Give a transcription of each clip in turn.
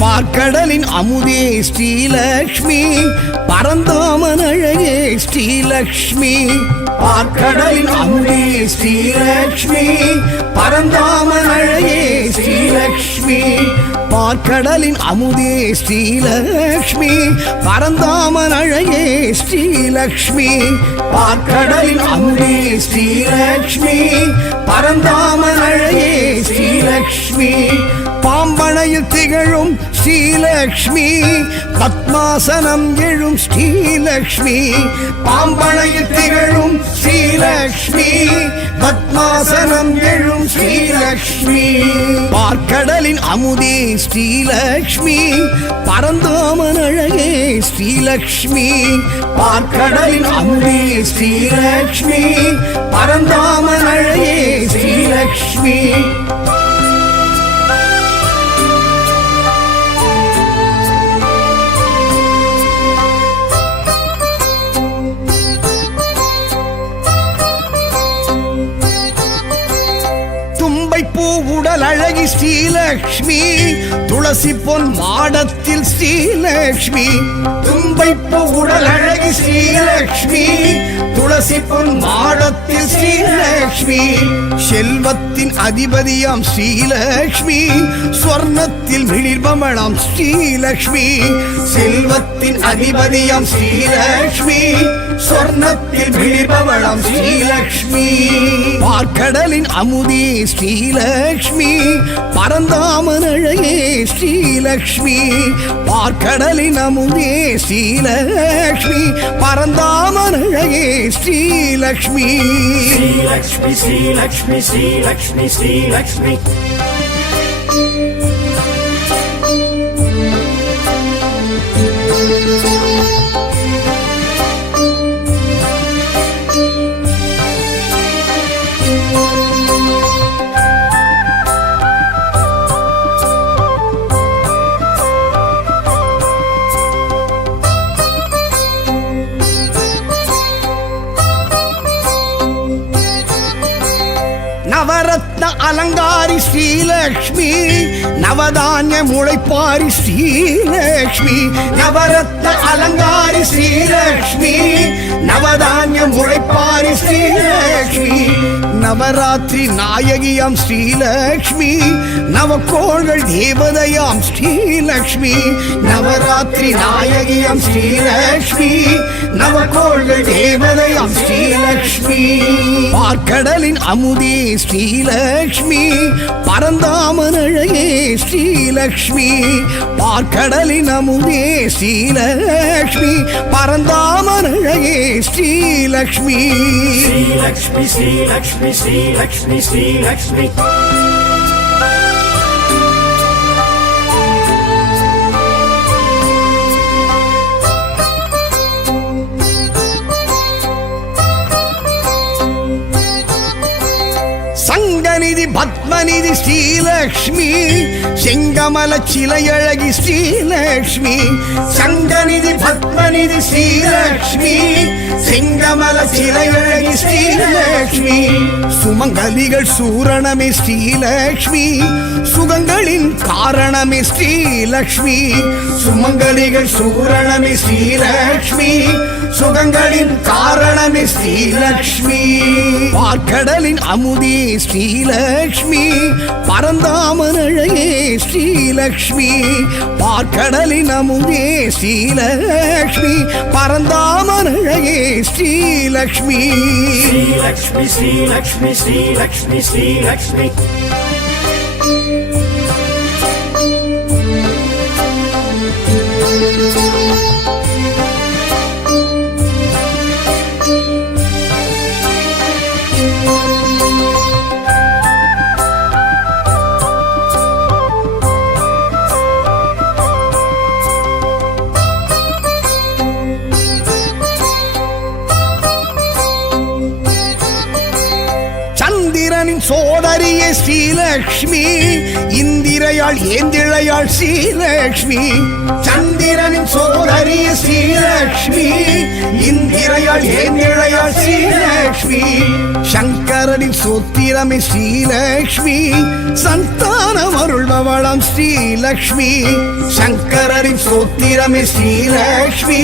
பார்க்கடலின் அமுதே ஸ்ரீலக்ஷ்மி பரந்தாமன் அழகே ஸ்ரீலக்ஷ்மி பார்க்கடலின் அமுதே ஸ்ரீலக்ஷ்மி பரந்தாமன் அழகே ஸ்ரீலக்ஷ்மி பார்க்கடலின் அமுதே ஸ்ரீலக்ஷ்மி பரந்தாமன் அழகே ஸ்ரீலக்ஷ்மி பார்க்கடலின் அமுதே ஸ்ரீலக்ஷ்மி பரந்தாமன் அழகே ஸ்ரீலக்ஷ்மி பாம்பனையில் திகழும் ஸ்ரீலக்ஷ்மி பத்மாசனம் எழும் ஸ்ரீலக்ஷ்மி பாம்பனையில் திகழும் ஸ்ரீலக்ஷ்மி பத்மாசனம் எழும் ஸ்ரீலக்ஷ்மி பார்க்கடலின் அமுதே ஸ்ரீலக்ஷ்மி பரந்தாமன் அழகே ஸ்ரீலக்ஷ்மி பார்க்கடலின் அமுதே ஸ்ரீலக்ஷ்மி பரந்தாமன் அழகே ஸ்ரீலக்ஷ்மி உடல் அழகி ஸ்ரீலக்ஷ்மி துளசி பொன் மாடத்தில் ஸ்ரீலக்ஷ்மி தும்பைப்பு உடல் அழகி ஸ்ரீலக்ஷ்மி துளசி பொன் மாடத்தில் ஸ்ரீலக்ஷ்மி செல்வத்தின் அதிபதியாம் ஸ்ரீலக்ஷ்மி ஸ்வர்ணத்தில் மிளிர்பமளாம் ஸ்ரீலக்ஷ்மி செல்வத்தின் அதிபதியாம் ஸ்ரீலக்ஷ்மி ஸ்வர்ணத்தில் மிளிர்பவளாம் ஸ்ரீலக்ஷ்மி பார்க்கடலின் அமுதே ஸ்ரீலக்ஷ்மி பரந்தாமன் அழகே ஸ்ரீலக்ஷ்மி பார்க்கடலின் அமுதே ஸ்ரீலக்ஷ்மி பரந்தாமன் அழகே ஸ்ரீலக்ஷ்மி ஸ்ரீலக்ஷ்மி ஸ்ரீலக்ஷ்மி ஸ்ரீலக்ஷ்மி ஸ்ரீலக்ஷ்மி நவரத்ன அலங்காரி ஸ்ரீலக்ஷ்மி நவதானிய முளைப்பாரி ஸ்ரீலக்ஷ்மி நவரத்ன அலங்காரி ஸ்ரீலக்ஷ்மி நவதானிய முளைப்பாரி ஸ்ரீலக்ஷ்மி நவராத்திரி நாயகியாம் ஸ்ரீலக்ஷ்மி நவக்கோள்கள் தேவதையாம் ஸ்ரீலக்ஷ்மி நவராத்திரி நாயகியாம் ஸ்ரீலக்ஷ்மி நவக்கோள்கள் தேவதையாம் ஸ்ரீலக்ஷ்மி பார்க்கடலின் அமுதே ஸ்ரீலக்ஷ்மி பரந்தாமன் அழகே ஸ்ரீலக்ஷ்மி பார்க்கடலின் அமுதே ஸ்ரீலக்ஷ்மி பரந்தாமன் அழகே ஸ்ரீலக்ஷ்மி ஸ்ரீலக்ஷ்மி ஸ்ரீலக்ஷ்மி ஸ்ரீலக்ஷ்மி ஸ்ரீலக்ஷ்மி சங்கநிதி பத்மநிதி ஸ்ரீலக்ஷ்மி செங்கமல சிலையழகி ஸ்ரீலக்ஷ்மி சங்கநிதி பத்மநிதி ஸ்ரீலக்ஷ்மி செங்கமல சிலையழகி ஸ்ரீலக்ஷ்மி சுமங்கலிகள் சூரணமே ஸ்ரீலக்ஷ்மி சுகங்களின் காரணமே ஸ்ரீலக்ஷ்மி சுமங்கலிகள் சூரணமே ஸ்ரீலக்ஷ்மி சுகங்களின் காரணமே ஸ்ரீலக்ஷ்மி பார்க்கடலின் அமுதே ஸ்ரீலக்ஷ்மி பரந்தாமன் அழகே ஸ்ரீலக்ஷ்மி பார்க்கடலின் அமுதே ஸ்ரீலக்ஷ்மி பரந்தாமன் அழகே ஸ்ரீலக்ஷ்மி ஸ்ரீலக்ஷ்மி ஸ்ரீலக்ஷ்மி ஸ்ரீலக்ஷ்மி ஸ்ரீலக்ஷ்மி சந்திரனின் சோதரியே ஸ்ரீலக்ஷ்மி இந்திரையாள் ஏந்திழையாள் ஸ்ரீலக்ஷ்மி சந்திரனின் சோதரியே ஸ்ரீலக்ஷ்மி இந்திரையாள் ஏந்திழையாள் ஸ்ரீலக்ஷ்மி சங்கரனின் சோத்திரமே ஸ்ரீலக்ஷ்மி சந்தானம் அருள்பவளாம் ஸ்ரீலக்ஷ்மி சங்கரனின் சோத்திரமே ஸ்ரீலக்ஷ்மி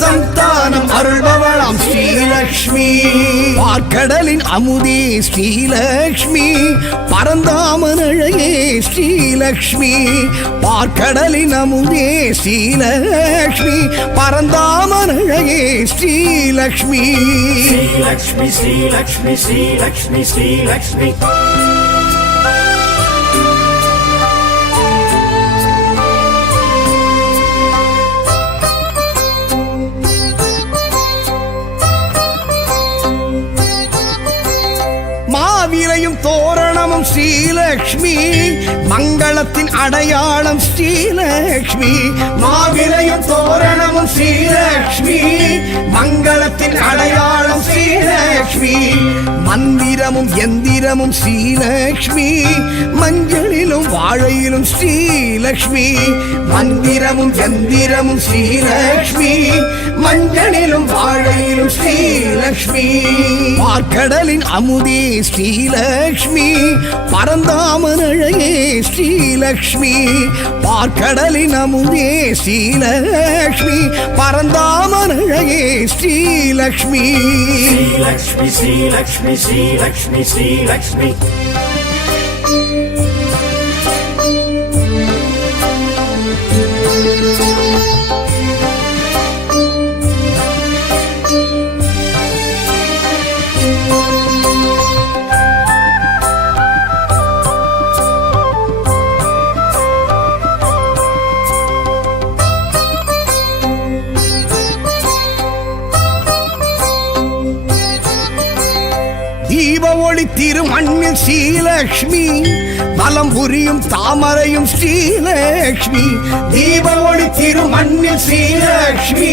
சந்தானம் அருள்பவளாம் ஸ்ரீலக்ஷ்மி பார்க்கடலின் அமுதே ஸ்ரீலக்ஷ்மி பரந்தாமன் அழகே ஸ்ரீலக்ஷ்மி பார்க்கடலின் அமுதே ஸ்ரீலக்ஷ்மி பரந்தாமன் அழகே ஸ்ரீலக்ஷ்மி ஸ்ரீலக்ஷ்மி ஸ்ரீலக்ஷ்மி ஸ்ரீலக்ஷ்மி ஸ்ரீலக்ஷ்மி மாவிலையும் தோரணமும் ஸ்ரீலக்ஷ்மி மங்களத்தின் அடையாளம் ஸ்ரீலக்ஷ்மி மாவிலையும் தோரணமும் ஸ்ரீலக்ஷ்மி மங்களத்தின் அடையாளம் ஸ்ரீலக்ஷ்மி மந்திரமும் எந்திரமும் ஸ்ரீலக்ஷ்மி மஞ்சளிலும் வாழையிலும் ஸ்ரீலக்ஷ்மி மந்திரமும் எந்திரமும் ஸ்ரீலக்ஷ்மி மஞ்சளிலும் வாழையிலும் ஸ்ரீலக்ஷ்மி பார்க்கடலின் அமுதே ஸ்ரீலக்ஷ்மி பரந்தாமன் அழகே ஸ்ரீலக்ஷ்மி பார்க்கடலின் அமுதே ஸ்ரீலக்ஷ்மி பரந்தாமன் அழகே ஸ்ரீலக்ஷ்மி ஸ்ரீலக்ஷ்மி ஸ்ரீலக்ஷ்மி ஸ்ரீலக்ஷ்மி ஸ்ரீலக்ஷ்மி தீப ஒளி திருமண்ணில் ஸ்ரீலக்ஷ்மி பலம் புரியும் தாமரையும் ஸ்ரீலக்ஷ்மி தீப ஒளி திருமண்ணில் ஸ்ரீலக்ஷ்மி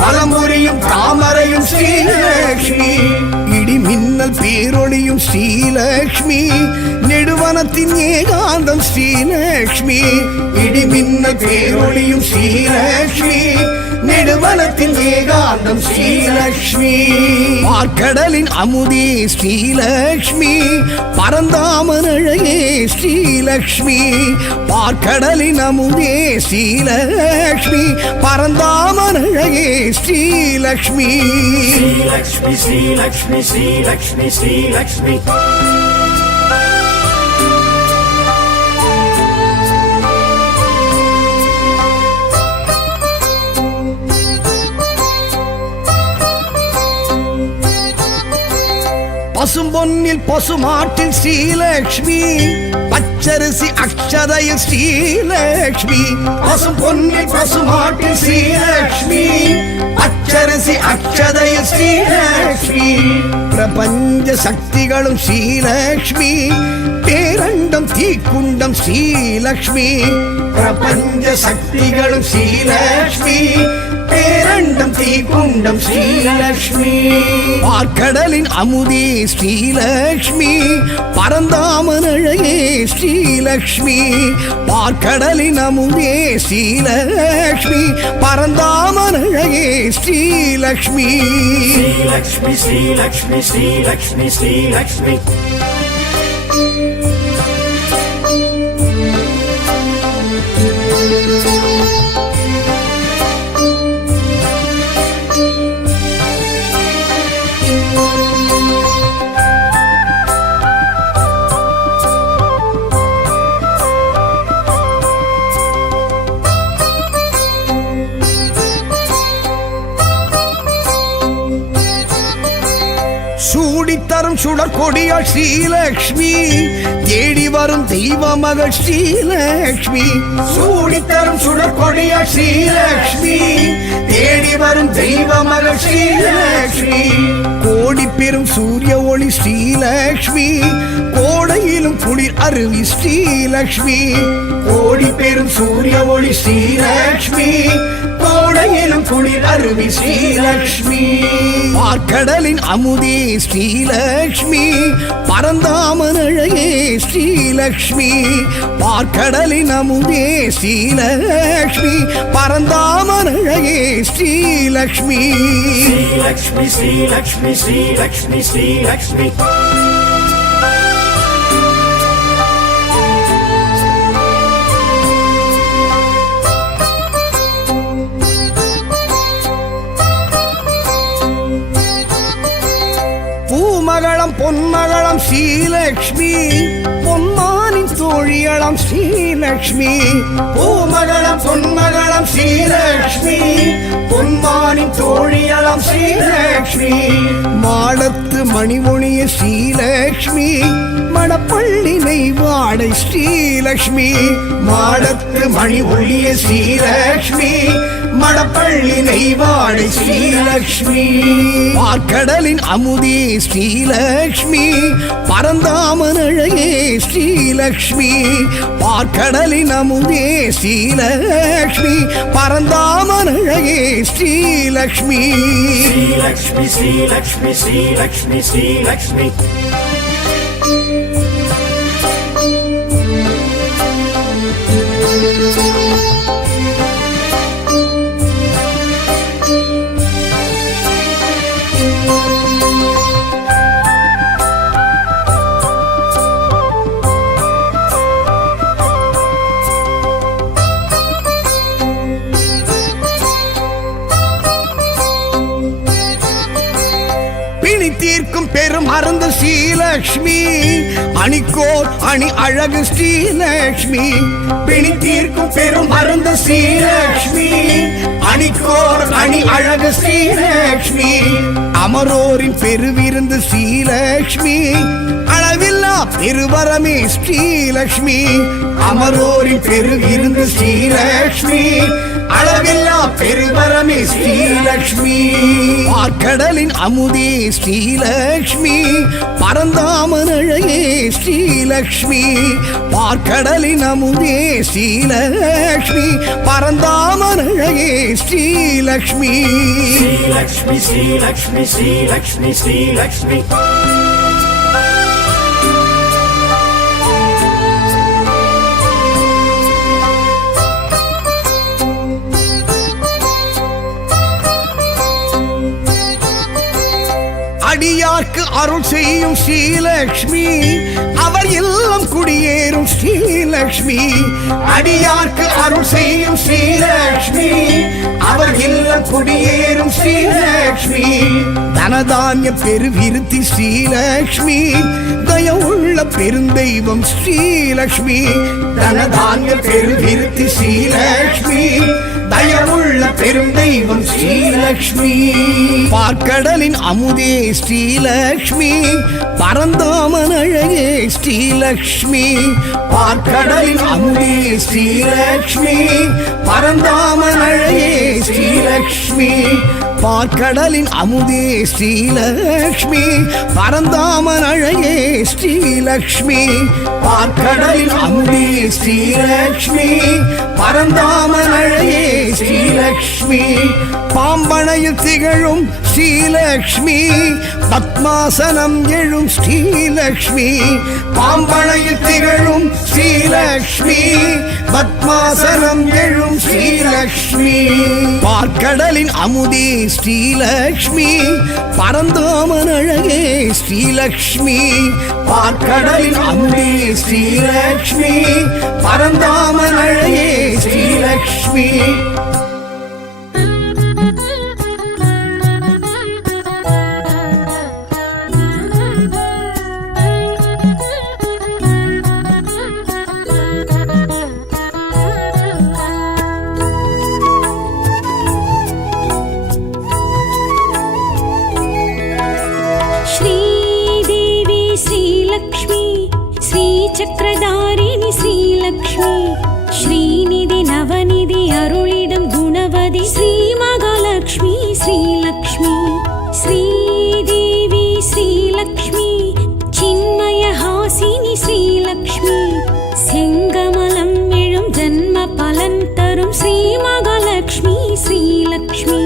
பலம் புரியும் தாமரையும் ஸ்ரீலக்ஷ்மி இடி மின்னல் பேரொளியும் ஸ்ரீலக்ஷ்மி நெடுவனத்தின் ஏகாந்தம் ஸ்ரீலக்ஷ்மி இடி மின்னல் பேரொளியும் ஸ்ரீலக்ஷ்மி நெடுவனத்தின் ஏகாந்தம் ஸ்ரீலக்ஷ்மி பார்க்கடலின் அமுதே ஸ்ரீலக்ஷ்மி பரந்தாமன் அழகே ஸ்ரீலக்ஷ்மி பார்க்கடலின் அமுதே ஸ்ரீலக்ஷ்மி பரந்தாமன் அழகே ஸ்ரீலக்ஷ்மி ஸ்ரீலக்ஷ்மி ஸ்ரீலக்ஷ்மி ஸ்ரீலக்ஷ்மி ஸ்ரீலக்ஷ்மி பசும்பொன்னில் பசுமாட்டில் ஸ்ரீலக்ஷ்மி பச்சரிசி அக்ஷதையில் ஸ்ரீலக்ஷ்மி பசும்பொன்னில் பசுமாட்டில் ஸ்ரீலக்ஷ்மி பச்சரிசி அக்ஷதையில் ஸ்ரீலக்ஷ்மி பிரபஞ்ச சக்திகளும் ஸ்ரீலக்ஷ்மி பேரண்டம் தீக்குண்டம் ஸ்ரீலக்ஷ்மி பிரபஞ்ச சக்திகளும் ஸ்ரீலக்ஷ்மி பேரண்டம் தீக்குண்டம் ஸ்ரீலக்ஷ்மி பார்க்கடலின் அமுதே ஸ்ரீலக்ஷ்மி பரந்தாமன் அழகே ஸ்ரீலக்ஷ்மி பார்க்கடலின் அமுதே ஸ்ரீலக்ஷ்மி பரந்தாமன் அழகே ஸ்ரீலக்ஷ்மி ஸ்ரீலக்ஷ்மி ஸ்ரீலக்ஷ்மி ஸ்ரீலக்ஷ்மி ஸ்ரீலக்ஷ்மி சூடித்தரும் சுடர் கொடியாள் ஸ்ரீலக்ஷ்மி தேடி வரும் தெய்வ மகள் ஸ்ரீலக்ஷ்மி சூடித்தரும் சுடர் கொடியாள் ஸ்ரீலக்ஷ்மி தேடி வரும் தெய்வ மகள் ஸ்ரீலக்ஷ்மி கோடி பெரும் சூரிய ஒளி ஸ்ரீலக்ஷ்மி கோட கோடையிலும் குளிர் அருவி ஸ்ரீலக்ஷ்மி கோடி பெரும் சூரிய ஒளி ஸ்ரீலக்ஷ்மி கோடையிலும் குளிர் அருவி ஸ்ரீலக்ஷ்மி பார்க்கடலின் அமுதே ஸ்ரீலக்ஷ்மி பரந்தாமன் அழகே ஸ்ரீலக்ஷ்மி பார்க்கடலின் அமுதே ஸ்ரீலக்ஷ்மி பரந்தாமன் அழகே ஸ்ரீலக்ஷ்மி ஸ்ரீலக்ஷ்மி ஸ்ரீலக்ஷ்மி ஸ்ரீலக்ஷ்மி ஸ்ரீலக்ஷ்மி பூமகளம் பொன்மகளம் ஸ்ரீலக்ஷ்மி பொன்மானின் தோழியளம் ஸ்ரீலக்ஷ்மி பூமகளம் பொன்மகளம் ஸ்ரீலக்ஷ்மி பொன்மானின் தோழியளம் ஸ்ரீலக்ஷ்மி மாடத்து மணிமொழிய ஸ்ரீலக்ஷ்மி மணப்பள்ளி நெய்வாடை ஸ்ரீலக்ஷ்மி மாடத்து மணி ஒளிய ஸ்ரீலக்ஷ்மி மணப்பள்ளி நெய்வாடை ஸ்ரீலக்ஷ்மி பார்க்கடலின் அமுதே ஸ்ரீலக்ஷ்மி பரந்தாமன் அழகே ஸ்ரீலக்ஷ்மி பார்க்கடலின் அமுதே ஸ்ரீலக்ஷ்மி பரந்தாமன் அழகே ஸ்ரீலக்ஷ்மி ஸ்ரீலக்ஷ்மி ஸ்ரீலக்ஷ்மி ஸ்ரீலக்ஷ்மி ஸ்ரீலக்ஷ்மி தீர்க்கும் பெரும் மருந்து ஸ்ரீலக்ஷ்மி அணிக்கோர் அணி அழகு ஸ்ரீலக்ஷ்மி பிணி தீர்க்கும் பெரும் மருந்து ஸ்ரீலக்ஷ்மி அணிக்கோர் அணி அழகு ஸ்ரீலக்ஷ்மி அமரோரின் பெருவிருந்து ஸ்ரீலக்ஷ்மி அளவில்லா பெருவரமே ஸ்ரீலக்ஷ்மி அமரோரின் பெருவிருந்து ஸ்ரீலக்ஷ்மி அளவில்லா பெருவரமே ஸ்ரீலக்ஷ்மி பார்க்கடலின் அமுதே ஸ்ரீலக்ஷ்மி பரந்தாமன் அழகே ஸ்ரீலக்ஷ்மி பார்க்கடலின் அமுதே ஸ்ரீலக்ஷ்மி பரந்தாமன் அழகே ஸ்ரீலக்ஷ்மி ஸ்ரீலக்ஷ்மி ஸ்ரீலக்ஷ்மி ஸ்ரீலக்ஷ்மி ஸ்ரீலக்ஷ்மி அடியார்க்கு அருள் செய்யும் ஸ்ரீலக்ஷ்மி அவர் இல்லம் குடியேறும் ஸ்ரீலக்ஷ்மி அடியார்க்கு அருள் செய்யும் ஸ்ரீலக்ஷ்மி அவர் இல்லம் குடியேறும் ஸ்ரீலக்ஷ்மி தனதானிய பெருவிருத்தி ஸ்ரீலக்ஷ்மி தயவுள்ள பெருந்தெய்வம் ஸ்ரீலக்ஷ்மி தனதானிய பெருவிருத்தி ஸ்ரீலக்ஷ்மி தயவுள்ள பெருந்தெய்வம் ஸ்ரீலக்ஷ்மி பார்க்கடலின் அமுதே ஸ்ரீலக்ஷ்மி பரந்தாமன் அழகே ஸ்ரீலக்ஷ்மி பார்க்கடலின் அமுதே ஸ்ரீலக்ஷ்மி பரந்தாமன் அழகே ஸ்ரீலக்ஷ்மி பார்க்கடலின் அமுதே ஸ்ரீலக்ஷ்மி பரந்தாமன் அழகே ஸ்ரீலக்ஷ்மி பார்க்கடலின் அமுதே ஸ்ரீலக்ஷ்மி பரந்தாமன் அழகே ஸ்ரீலக்ஷ்மி பாம்பனையில் திகழும் ஸ்ரீலக்ஷ்மி பத்மாசனம் எழும் ஸ்ரீலக்ஷ்மி பாம்பனையில் திகழும் ஸ்ரீலக்ஷ்மி பத்மாசனம் எழும் ஸ்ரீலக்ஷ்மி பார்க்கடலின் அமுதே ஸ்ரீலக்ஷ்மி பரந்தாமன் அழகே ஸ்ரீலக்ஷ்மி பார்க்கடலின் அமுதே ஸ்ரீலக்ஷ்மி பரந்தாமன் அழகே ஸ்ரீலக்ஷ்மி चक्रधारिणी श्रीलक्ष्मी श्रीनिधि नवनिधि अरुळिडम गुणवதி श्रीमहालक्ष्मी श्रीलक्ष्मी श्रीदेवी श्रीलक्ष्मी चिन्मयहासिनी பலன் தரும் ஸ்ரீ மகாலட்சுமி ஸ்ரீலக்ஷ்மி.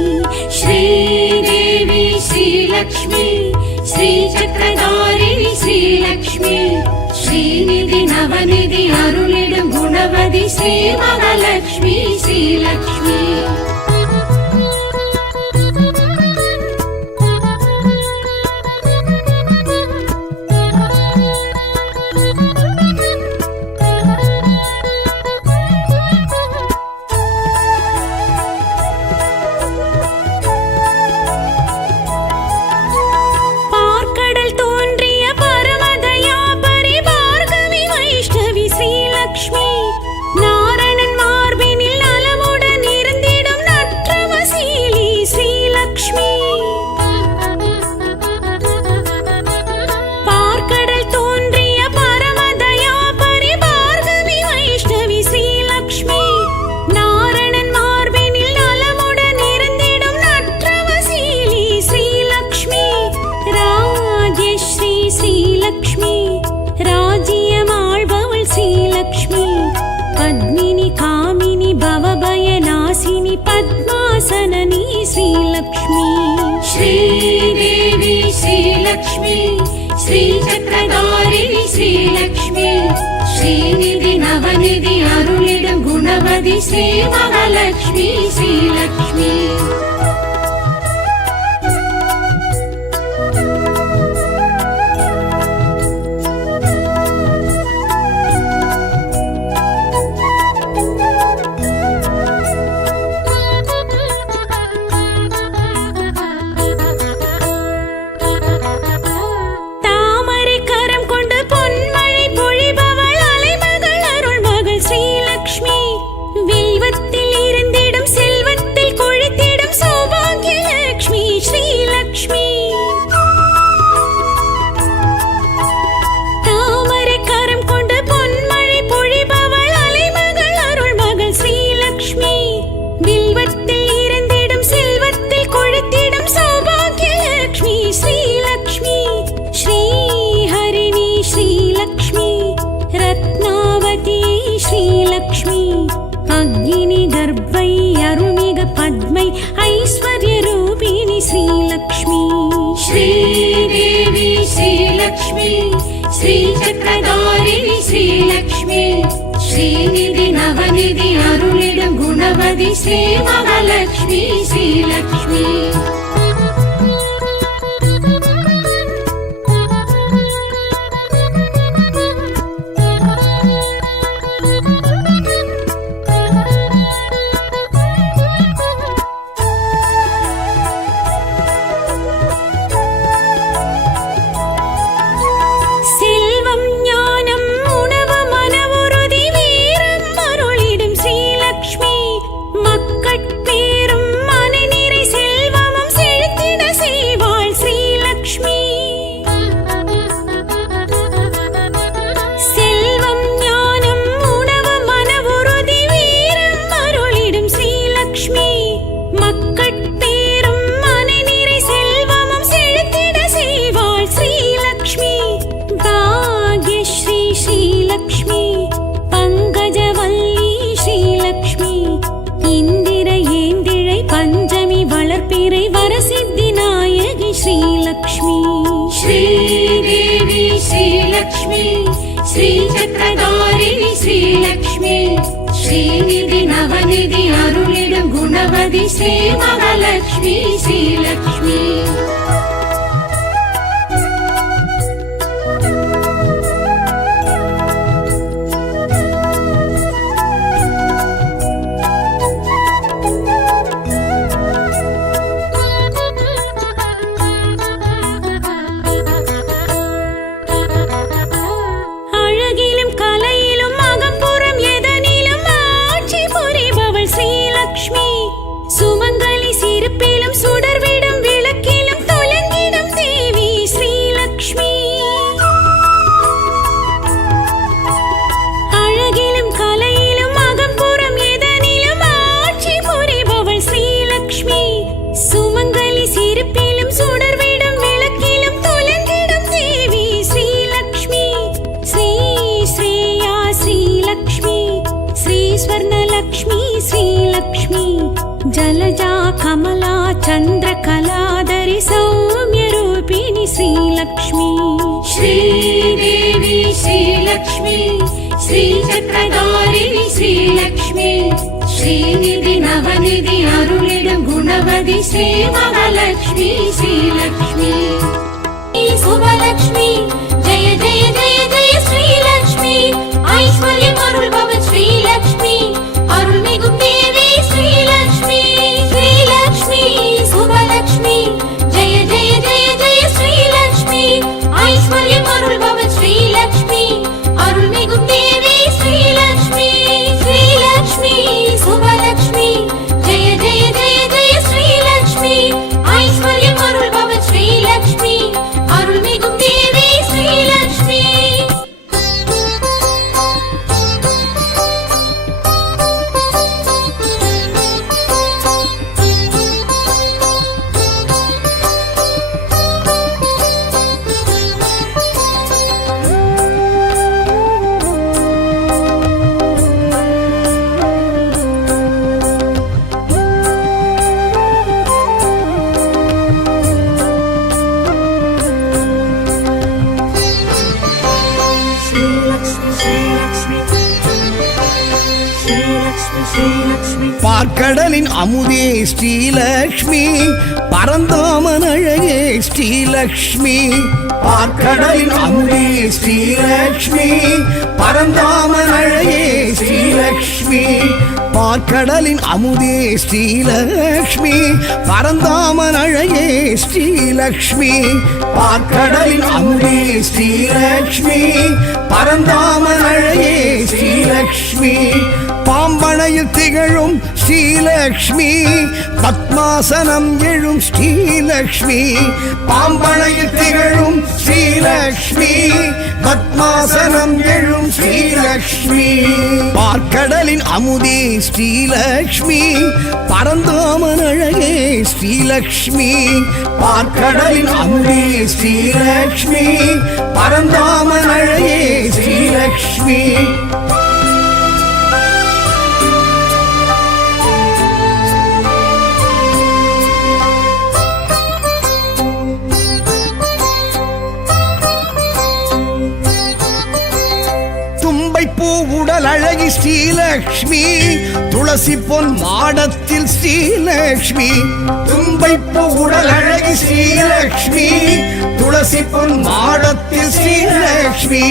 श्रीदेवी श्रीलक्ष्मी श्रीचक्रधारिणी श्रीलक्ष्मी श्रीनिधि नवनिधि अरुளிடும் குணவதி ஸ்ரீ மகாலட்சுமி ஸ்ரீலக்ஷ்மி. पद्मासननी श्रीलक्ष्मी. श्रीदेवी श्रीलक्ष्मी श्रीचक्रधारिणी श्रीलक्ष्मी श्रीनिधि नवनिधि अरुளிடும் குணவதி ஸ்ரீ மகாலட்சுமி ஸ்ரீலக்ஷ்மி. श्रीलक्ष्मी अग्नि गर्भै अरुणिग पद्मै ऐश्वर्य रूपिणी श्रीलक्ष्मी. श्रीदेवी श्रीलक्ष्मी श्रीचक्रधारिणी श्रीलक्ष्मी श्रीनिधि नवनिधि अरुளிடும் குணவதி ஸ்ரீ மகாலட்சுமி ஸ்ரீலக்ஷ்மி. श्रीदेवी श्रीलक्ष्मी श्रीचक्रधारिणी श्रीलक्ष्मी श्रीनिधि नवनिधि अरुளிடும் குணவதி ஸ்ரீ மகாலட்சுமி ஸ்ரீலக்ஷ்மி. சுமங்கலி சிரிப்பிலும் சுடர்விடும் விளக்கிலும் தொலைந்து जलजा कमला चन्द्रकलाधरि सौम्यरूपिणि श्रीलक्ष्मी श्रीदेवी श्रीलक्ष्मी श्रीचक्रधारिणि श्रीलक्ष्मी श्रीनिधि नवनिधि अरुளிடும் गुणवதி श्रीमहालक्ष्मी श्रीलक्ष्मी शुभलक्ष्मी जय जय जय जय श्रीलक्ष्मी ऐश्वर्यम् अरुள்பவள் श्रीलक्ष्मी अरुள்மிகும் தேவி श्रीलक्ष्मी श्रीलक्ष्मी शुभलक्ष्मी जय जय जय जय श्रीलक्ष्मी ऐश्वर्यम् अरुள்பவள் श्रीलक्ष्मी अरुள்மிகும் தேவி श्रीलक्ष्मी श्रीलक्ष्मी शुभलक्ष्मी जय जय जय जय श्रीलक्ष्मी ऐश्वर्यम् अरुள்பவள் श्रीलक्ष्मी अरुள்மிகும் தேவி श्रीलक्ष्मी பார்க்கடலின் அமுதே ஸ்ரீலக்ஷ்மி பரந்தாமன் அழகே ஸ்ரீலக்ஷ்மி பார்க்கடலின் அமுதே ஸ்ரீலக்ஷ்மி பரந்தாமன் அழகே ஸ்ரீலக்ஷ்மி பார்க்கடலின் அமுதே ஸ்ரீலக்ஷ்மி பரந்தாமன் அழகே ஸ்ரீலக்ஷ்மி பார்க்கடலின் அமுதே ஸ்ரீலக்ஷ்மி பரந்தாமன் அழகே ஸ்ரீலக்ஷ்மி பாம்பனையில் திகழும் ஸ்ரீலக்ஷ்மி பத்மாசனம் எழும் ஸ்ரீலக்ஷ்மி பாம்பனையில் திகழும் ஸ்ரீலக்ஷ்மி பத்மாசனம் எழும் ஸ்ரீலக்ஷ்மி பார்க்கடலின் அமுதே ஸ்ரீலக்ஷ்மி பரந்தாமன் அழகே ஸ்ரீலக்ஷ்மி பார்க்கடலின் அமுதே ஸ்ரீலக்ஷ்மி பரந்தாமன் அழகே ஸ்ரீலக்ஷ்மி உடல் அழகி ஸ்ரீலக்ஷ்மி துளசி பொன் மாடத்தில் ஸ்ரீலக்ஷ்மி தும்பைப்பு உடல் அழகி ஸ்ரீலக்ஷ்மி துளசி பொன் மாடத்தில் ஸ்ரீலக்ஷ்மி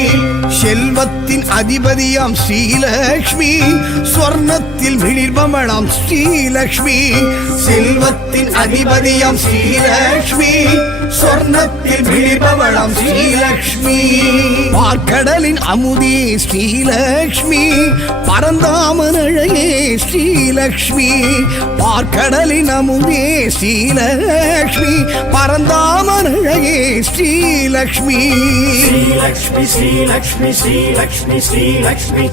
செல்வத்தின் அதிபதியாம் ஸ்ரீலக்ஷ்மி ஸ்வர்ணத்தில் மிளிர்பமணாம் ஸ்ரீலக்ஷ்மி செல்வத்தின் அதிபதியாம் ஸ்ரீலக்ஷ்மி ஸ்வர்ணத்தில் மிளிர்பவளாம் ஸ்ரீலக்ஷ்மி பார்க்கடலின் அமுதே ஸ்ரீலக்ஷ்மி பரந்தாமன் அழகே ஸ்ரீலக்ஷ்மி பார்க்கடலின் அமுதே ஸ்ரீலக்ஷ்மி பரந்தாமன் அழகே ஸ்ரீலக்ஷ்மி श्रीलक्ष्मी श्रीलक्ष्मी श्रीलक्ष्मी श्रीलक्ष्मी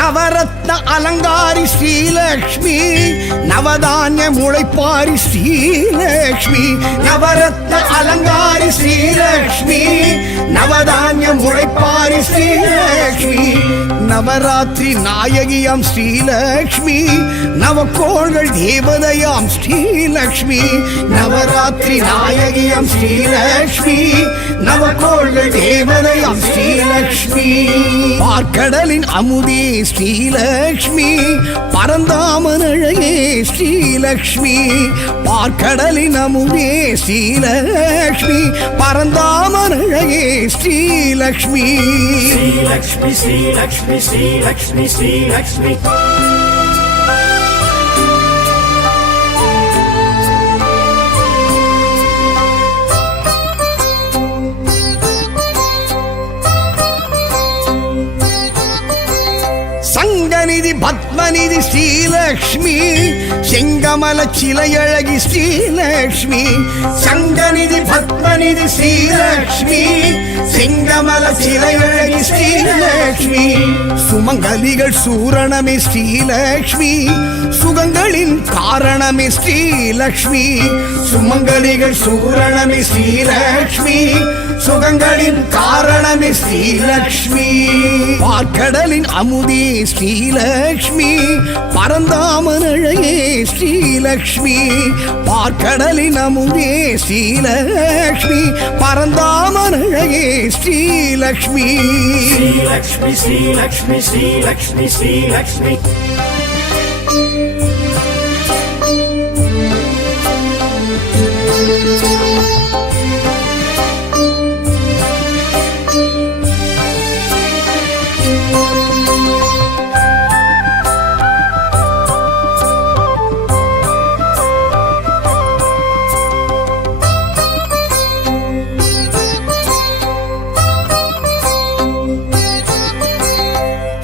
நவரத்ன அலங்காரி ஸ்ரீலக்ஷ்மி நவதானிய முளைப்பாரி ஸ்ரீலக்ஷ்மி நவரத்ன அலங்காரி ஸ்ரீலக்ஷ்மி நவதானிய முளைப்பாரி ஸ்ரீலக்ஷ்மி நவராத்திரி நாயகியாம் ஸ்ரீலக்ஷ்மி நவக்கோள்கள் தேவதையாம் ஸ்ரீலக்ஷ்மி நவராத்திரி நாயகியாம் ஸ்ரீலக்ஷ்மி நவக்கோள்கள் தேவதையாம் ஸ்ரீலக்ஷ்மி பார்க்கடலின் அமுதே ஸ்ரீலக்ஷ்மி பரந்தாமன் அழகே ஸ்ரீலக்ஷ்மி பார்க்கடலின் அமுதே ஸ்ரீலக்ஷ்மி பரந்தாமன் அழகே ஸ்ரீலக்ஷ்மி श्रीलक्ष्मी श्रीलक्ष्मी श्रीलक्ष्मी श्रीलक्ष्मी சங்கநிதி பத்ம பத்மநிதி ஸ்ரீலக்ஷ்மி செங்கமல சிலையழகி ஸ்ரீலக்ஷ்மி சங்கநிதி பத்மநிதி ஸ்ரீலக்ஷ்மி செங்கமல சிலையழகி ஸ்ரீலக்ஷ்மி சுமங்கலிகள் சூரணமே ஸ்ரீலக்ஷ்மி சுகங்களின் காரணமே ஸ்ரீலக்ஷ்மி சுமங்கலிகள் சூரணமே ஸ்ரீலக்ஷ்மி சுகங்களின் காரணமே ஸ்ரீலக்ஷ்மி பார்க்கடலின் அமுதே ஸ்ரீலக்ஷ்மி பரந்தாமன் அழகே ஸ்ரீலக்ஷ்மி பார்க்கடலின் அமுதே ஸ்ரீலக்ஷ்மி பரந்தாமன் அழகே ஸ்ரீலக்ஷ்மி ஸ்ரீலக்ஷ்மி ஸ்ரீலக்ஷ்மி ஸ்ரீலக்ஷ்மி ஸ்ரீலக்ஷ்மி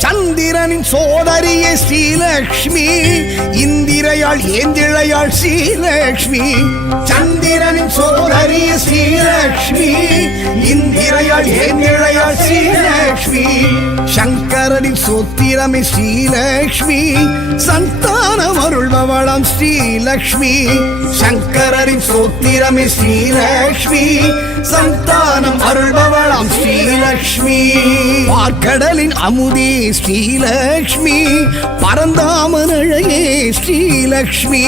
சந்திரனின் சோதரியே ஸ்ரீலக்ஷ்மி இந்திரையாள் ஏந்திழையாள் ஸ்ரீலக்ஷ்மி சந்திரனின் சோதரியே ஸ்ரீலக்ஷ்மி இந்திரையாள் ஏந்திழையாள் ஸ்ரீலக்ஷ்மி சங்கரனின் சோத்திரமே ஸ்ரீலக்ஷ்மி சந்தானம் அருள்பவளாம் ஸ்ரீலக்ஷ்மி சங்கரனின் சோத்திரமே ஸ்ரீலக்ஷ்மி சந்தானம் அருள்பவளாம் ஸ்ரீலக்ஷ்மி பார்க்கடலின் அமுதே ஸ்ரீலக்ஷ்மி பரந்தாமன் அழகே ஸ்ரீலக்ஷ்மி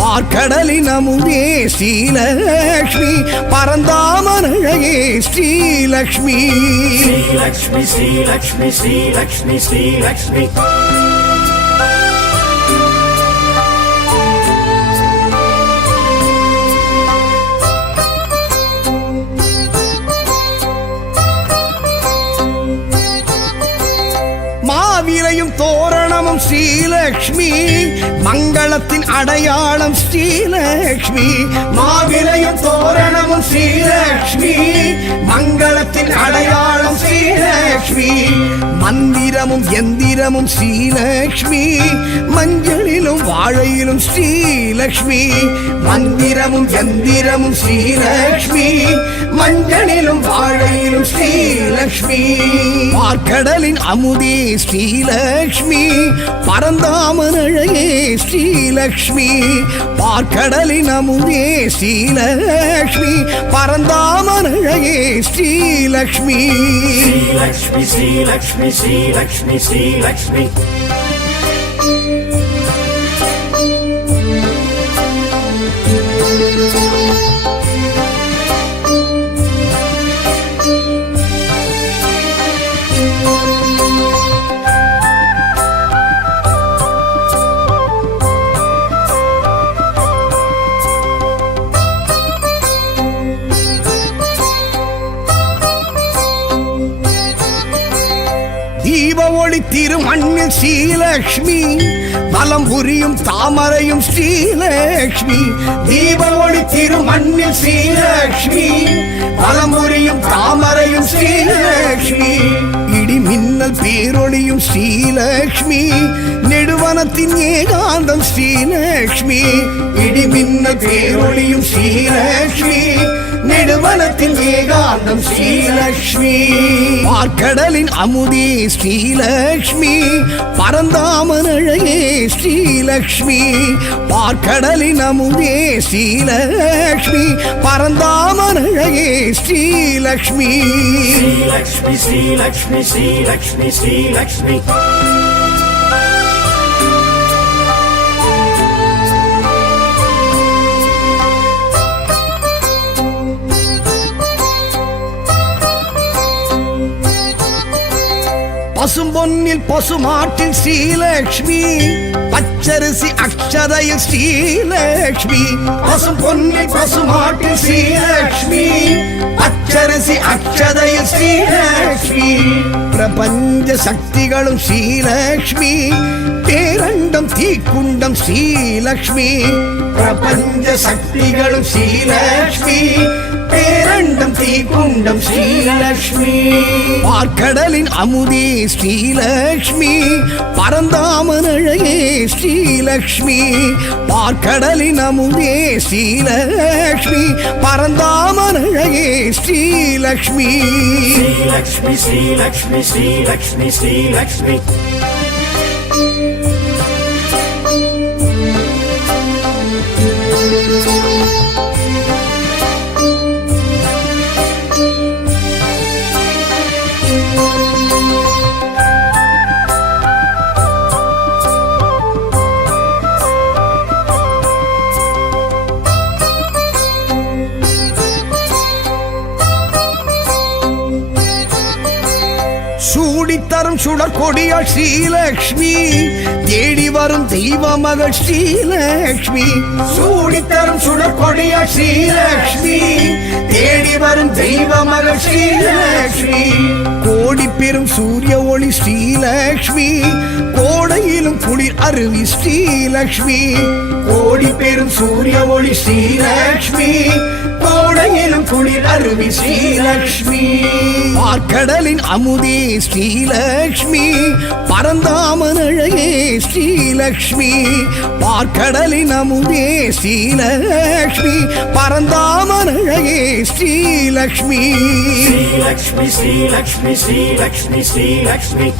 பார்க்கடலின் அமுதே ஸ்ரீலக்ஷ்மி பரந்தாமன் அழகே ஸ்ரீலக்ஷ்மி ஸ்ரீலக்ஷ்மி ஸ்ரீலக்ஷ்மி ஸ்ரீலக்ஷ்மி ஸ்ரீலக்ஷ்மி மாவிலையும் தோரணமும் ஸ்ரீலக்ஷ்மி மங்களத்தின் அடையாளம் ஸ்ரீலக்ஷ்மி மாவிலையும் தோரணமும் ஸ்ரீலக்ஷ்மி மங்களத்தின் அடையாளம் ஸ்ரீலக்ஷ்மி மந்திரமும் எந்திரமும் ஸ்ரீலக்ஷ்மி மஞ்சளிலும் வாழையிலும் ஸ்ரீலக்ஷ்மி மந்திரமும் எந்திரமும் ஸ்ரீலக்ஷ்மி மஞ்சளிலும் வாழையிலும் ஸ்ரீலக்ஷ்மி பார்க்கடலின் அமுதே ஸ்ரீலக்ஷ்மி பரந்தாமன் அழகே ஸ்ரீலக்ஷ்மி பார்க்கடலின் அமுதே ஸ்ரீலக்ஷ்மி பரந்தாமன் அழகே ஸ்ரீலக்ஷ்மி ஸ்ரீலக்ஷ்மி ஸ்ரீலக்ஷ்மி ஸ்ரீலக்ஷ்மி ஸ்ரீலக்ஷ்மி தீப ஒளி திருமண்ணில் ஸ்ரீலக்ஷ்மி வலம் புரியும் தாமரையும் ஸ்ரீலக்ஷ்மி தீப ஒளி திருமண்ணில் ஸ்ரீலக்ஷ்மி வலம் புரியும் தாமரையும் ஸ்ரீலக்ஷ்மி இடி மின்னல் பேரொளியும் ஸ்ரீலக்ஷ்மி நெடுவனத்தின் ஏகாந்தம் ஸ்ரீலக்ஷ்மி இடி மின்னல் பேரொளியும் ஸ்ரீலக்ஷ்மி நெடுவனத்தின் ஏகாந்தம் ஸ்ரீலக்ஷ்மி பார்க்கடலின் அமுதே ஸ்ரீலக்ஷ்மி பரந்தாமன் அழகே ஸ்ரீலக்ஷ்மி பார்க்கடலின் அமுதே ஸ்ரீலக்ஷ்மி பரந்தாமன் அழகே ஸ்ரீலக்ஷ்மி ஸ்ரீலக்ஷ்மி ஸ்ரீலக்ஷ்மி ஸ்ரீலக்ஷ்மி ஸ்ரீலக்ஷ்மி பசும்பொன்னில் பசுமாட்டில் ஸ்ரீலக்ஷ்மி பச்சரிசி அக்ஷதையில் ஸ்ரீலக்ஷ்மி பசும்பொன்னில் பசுமாட்டில் ஸ்ரீலக்ஷ்மி பச்சரிசி அக்ஷதையில் ஸ்ரீலக்ஷ்மி பிரபஞ்ச சக்திகளும் ஸ்ரீலக்ஷ்மி பேரண்டம் தீக்குண்டம் ஸ்ரீலக்ஷ்மி பிரபஞ்ச சக்திகளும் ஸ்ரீலக்ஷ்மி பேரண்டம் தீக்குண்டம் ஸ்ரீலக்ஷ்மி பார்க்கடலின் அமுதே ஸ்ரீலக்ஷ்மி பரந்தாமனழையே ஸ்ரீலக்ஷ்மி பார்க்கடலின் அமுதே ஸ்ரீலக்ஷ்மி பரந்தாமனழையே ஸ்ரீலக்ஷ்மி ஸ்ரீலக்ஷ்மி ஸ்ரீலக்ஷ்மி ஸ்ரீலக்ஷ்மி ஸ்ரீலக்ஷ்மி சூடித்தரும் சுடர் கொடியாள் ஸ்ரீலக்ஷ்மி தேடி வரும் தெய்வ மகள் ஸ்ரீலக்ஷ்மி சூடித்தரும் சுடர் கொடியாள் ஸ்ரீலக்ஷ்மி தேடி வரும் தெய்வ மகள் ஸ்ரீலக்ஷ்மி கோடி பெரும் சூரிய ஒளி ஸ்ரீலக்ஷ்மி கோடையிலும் குளிர் அருவி ஸ்ரீலக்ஷ்மி கோடி பெரும் சூரிய ஒளி ஸ்ரீலக்ஷ்மி கோடையிலும் குளிர் அருவி ஸ்ரீலக்ஷ்மி பார்க்கடலின் அமுதே ஸ்ரீலக்ஷ்மி பரந்தாமனழையே ஸ்ரீலக்ஷ்மி பார்க்கடலின் அமுதே ஸ்ரீலக்ஷ்மி பரந்தாமனழையே ஸ்ரீலக்ஷ்மி ஸ்ரீலக்ஷ்மி ஸ்ரீலக்ஷ்மி ஸ்ரீலக்ஷ்மி ஸ்ரீலக்ஷ்மி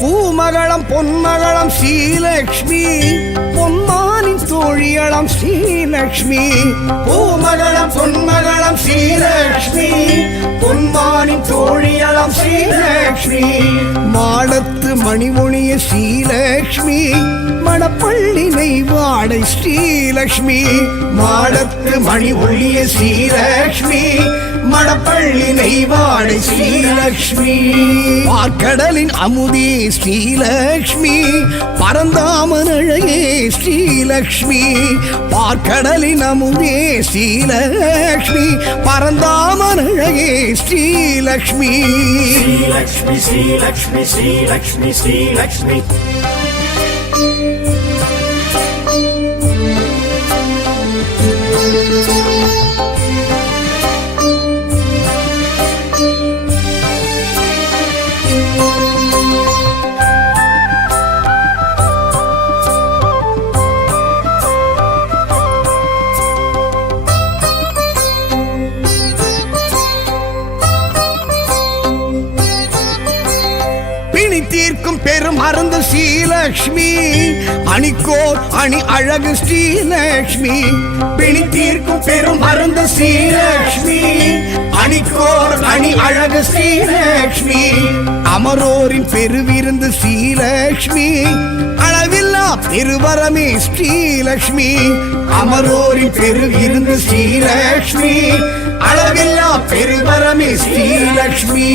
பூமகளம் பொன்மகளம் ஸ்ரீலக்ஷ்மி பொன்மானின் தோழியளம் ஸ்ரீலக்ஷ்மி பூமகளம் பொன்மகளம் ஸ்ரீலக்ஷ்மி பொன்மானின் தோழியளம் ஸ்ரீலக்ஷ்மி மாடத்து மணிமொழிய ஸ்ரீலக்ஷ்மி மணப்பள்ளி நெய்வாடை ஸ்ரீலக்ஷ்மி மாடத்து மணி ஒளிய ஸ்ரீலக்ஷ்மி மணப்பள்ளி நெய்வாடை ஸ்ரீலக்ஷ்மி பார்க்கடலின் அமுதே ஸ்ரீலக்ஷ்மி பரந்தாமனழையே ஸ்ரீலக்ஷ்மி பார்க்கடலின் அமுதே ஸ்ரீலக்ஷ்மி பரந்தாமனழையே ஸ்ரீலக்ஷ்மி ஸ்ரீலக்ஷ்மி ஸ்ரீலக்ஷ்மி ஸ்ரீலக்ஷ்மி ஸ்ரீலக்ஷ்மி தீர்க்கும் பெரும் மருந்து ஸ்ரீலக்ஷ்மி அணிக்கோர் அணி அழகு ஸ்ரீலக்ஷ்மி பிணி தீர்க்கும் பெரும் மருந்து ஸ்ரீலக்ஷ்மி அணிக்கோர் அணி அழகு ஸ்ரீலக்ஷ்மி அமரோரின் பெருவிருந்து ஸ்ரீலக்ஷ்மி அளவில்லா பெருவரமே ஸ்ரீலக்ஷ்மி அமரோரின் பெருவிருந்து ஸ்ரீலக்ஷ்மி அளவில்லா பெருவரமே ஸ்ரீலக்ஷ்மி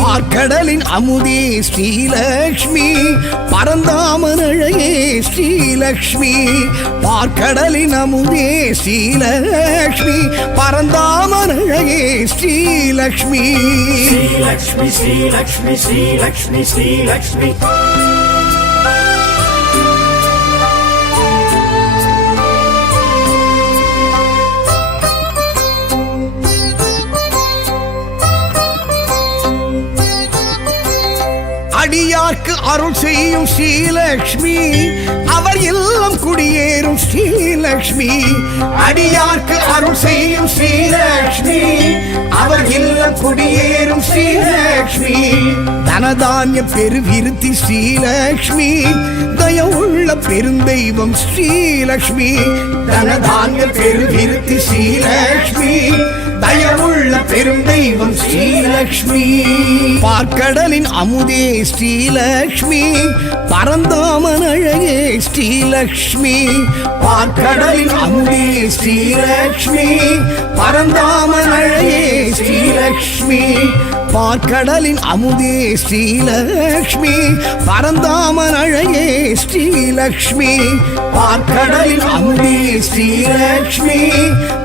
பார்க்கடலின் அமுதே ஸ்ரீலக்ஷ்மி பரந்தாமனழையே ஸ்ரீலக்ஷ்மி பார்க்கடலின் அமுதே ஸ்ரீலக்ஷ்மி பரந்தாமனழையே ஸ்ரீலக்ஷ்மி ஸ்ரீலக்ஷ்மி ஸ்ரீலக்ஷ்மி ஸ்ரீலக்ஷ்மி ஸ்ரீலக்ஷ்மி அடியார்க்கு அருள் செய்யும் ஸ்ரீலக்ஷ்மி அவர் இல்லம் குடியேறும் ஸ்ரீலக்ஷ்மி அடியார்க்கு அருள் செய்யும் ஸ்ரீலக்ஷ்மி அவர் இல்லம் குடியேறும் ஸ்ரீலக்ஷ்மி தனதானிய பெருவிருத்தி ஸ்ரீலக்ஷ்மி தயவுள்ள பெருந்தெய்வம் ஸ்ரீலக்ஷ்மி தனதானிய பெருவிருத்தி ஸ்ரீலக்ஷ்மி தயவுள்ள பெருந்தெய்வம் ஸ்ரீலக்ஷ்மி பார்க்கடலின் அமுதே ஸ்ரீலக்ஷ்மி பரந்தாமனழையே ஸ்ரீலக்ஷ்மி பார்க்கடலின் அமுதே ஸ்ரீலக்ஷ்மி பரந்தாமனழையே ஸ்ரீலக்ஷ்மி பார்க்கடலின் அமுதே ஸ்ரீலக்ஷ்மி பரந்தாமன் அழகே ஸ்ரீலக்ஷ்மி பார்க்கடலின் அமுதே ஸ்ரீலக்ஷ்மி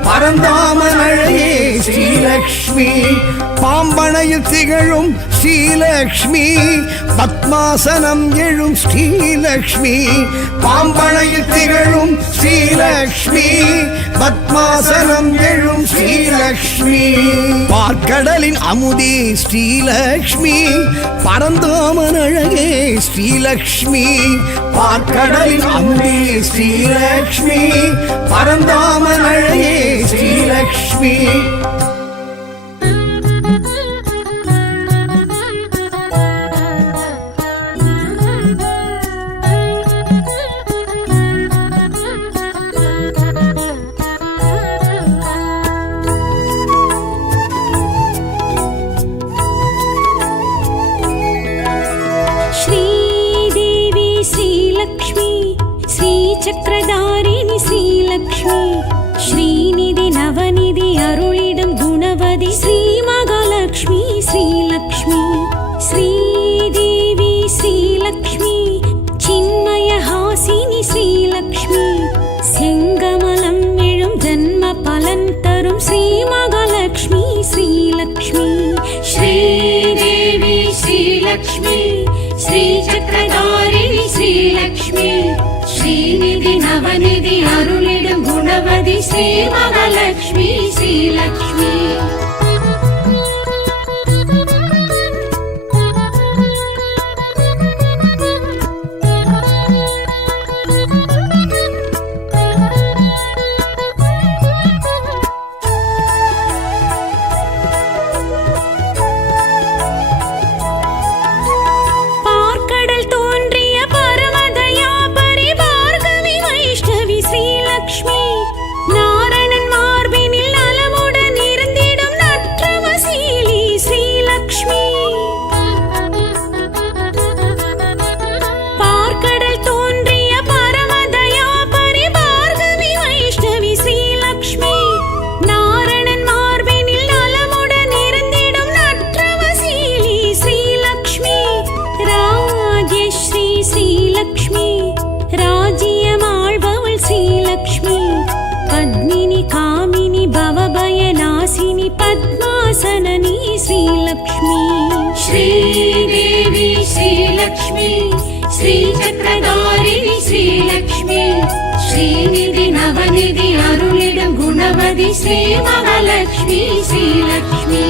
பரந்தாமன் அழகே ஸ்ரீலக்ஷ்மி பாம்பனையில் திகழும் ஸ்ரீலக்ஷ்மி பத்மாசனம் எழும் ஸ்ரீலக்ஷ்மி பாம்பனையில் திகழும் ஸ்ரீலக்ஷ்மி பத்மாசனம் எழும் ஸ்ரீலக்ஷ்மி பார்க்கடலின் அமுதே ஸ்ரீலக்ஷ்மி பரந்தாமன் அழகே ஸ்ரீலக்ஷ்மி பார்க்கடலின் அமுதே ஸ்ரீலக்ஷ்மி பரந்தாமன் அழகே ஸ்ரீலக்ஷ்மி சக்கரதாரிணி ஸ்ரீலக்ஷ்மி ஸ்ரீநிதி நவநிதி அருளிடும் குணவதி ஸ்ரீ மகாலட்சுமி ஸ்ரீலக்ஷ்மி ஸ்ரீதேவி ஸ்ரீலக்ஷ்மி சின்மய ஹாசினி ஸ்ரீலக்ஷ்மி செங்கமலம் எழும் ஜன்ம பலன் தரும் ஸ்ரீ மகாலட்சுமி ஸ்ரீலக்ஷ்மி ஸ்ரீதேவி ஸ்ரீலக்ஷ்மி ஸ்ரீ சக்கரதாரிணி ஸ்ரீலக்ஷ்மி ஸ்ரீநிதி நவநிதி அருளிடும் குணவதி ஸ்ரீ மகாலட்சுமி ஸ்ரீலக்ஷ்மி पद्मासननी श्रीलक्ष्मी श्रीदेवी श्रीलक्ष्मी श्रीचक्रधारिणी श्रीलक्ष्मी श्रीनिधि नवनिधि अरुलिडुम गुणवதி श्री महालक्ष्मी श्रीलक्ष्मी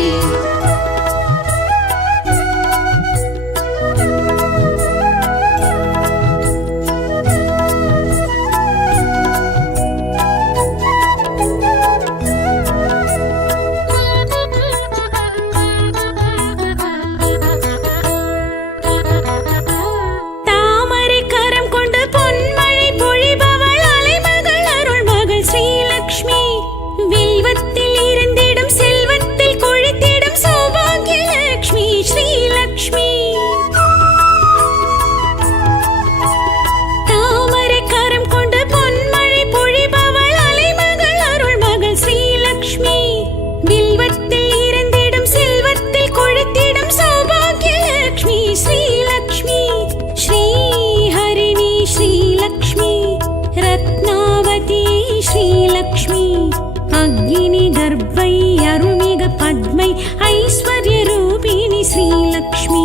पद्मै ऐश्वर्यरूपिणी श्रीलक्ष्मी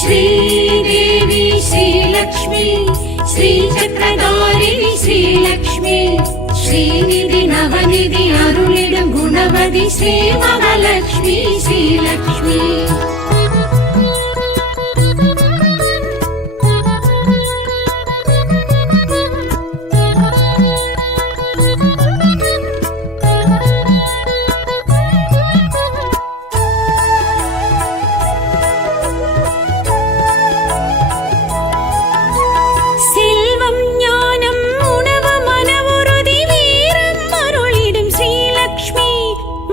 श्रीदेवी श्रीलक्ष्मी श्रीचक्रधारिणी श्रीलक्ष्मी श्रीनिधि नवनिधि अरुलिडुम गुणवதி श्री महालक्ष्मी श्रीलक्ष्मी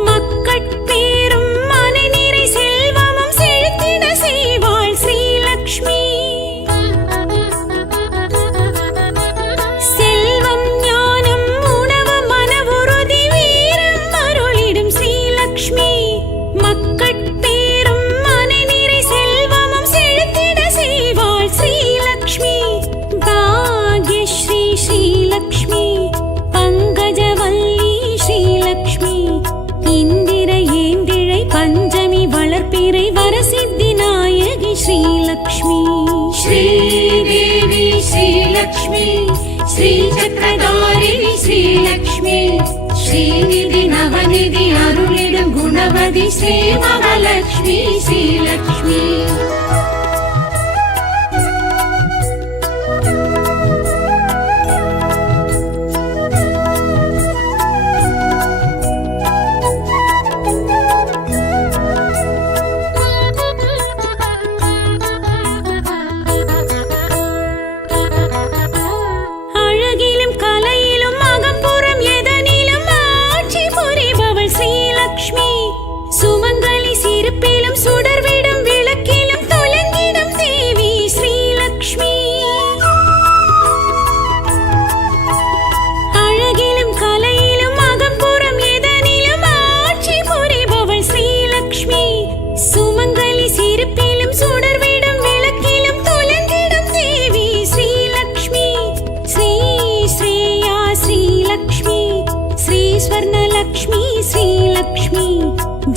மக்கட்பேரும் மனநிறை செல்வமும் श्रीलक्ष्मी श्रीदेवी श्रीलक्ष्मी श्रीचक्रधारिणी श्रीलक्ष्मी श्रीनिधि नवनिधि अरुளிடும் குணவதி ஸ்ரீ மகாலட்சுமி ஸ்ரீலக்ஷ்மி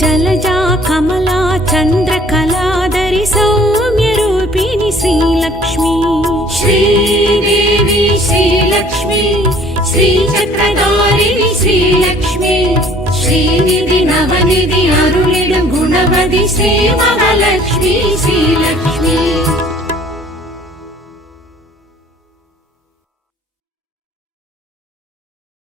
जलजा कमला चंद्रकलाधरी सौम्य रूपिणी श्रीलक्ष्मी श्रीदेवी श्रीलक्ष्मी श्रीचक्रधारिणी श्रीलक्ष्मी श्रीनिधि नवनिधि अरुளிடும் குணவதி ஸ்ரீ மகாலட்சுமி ஸ்ரீலக்ஷ்மி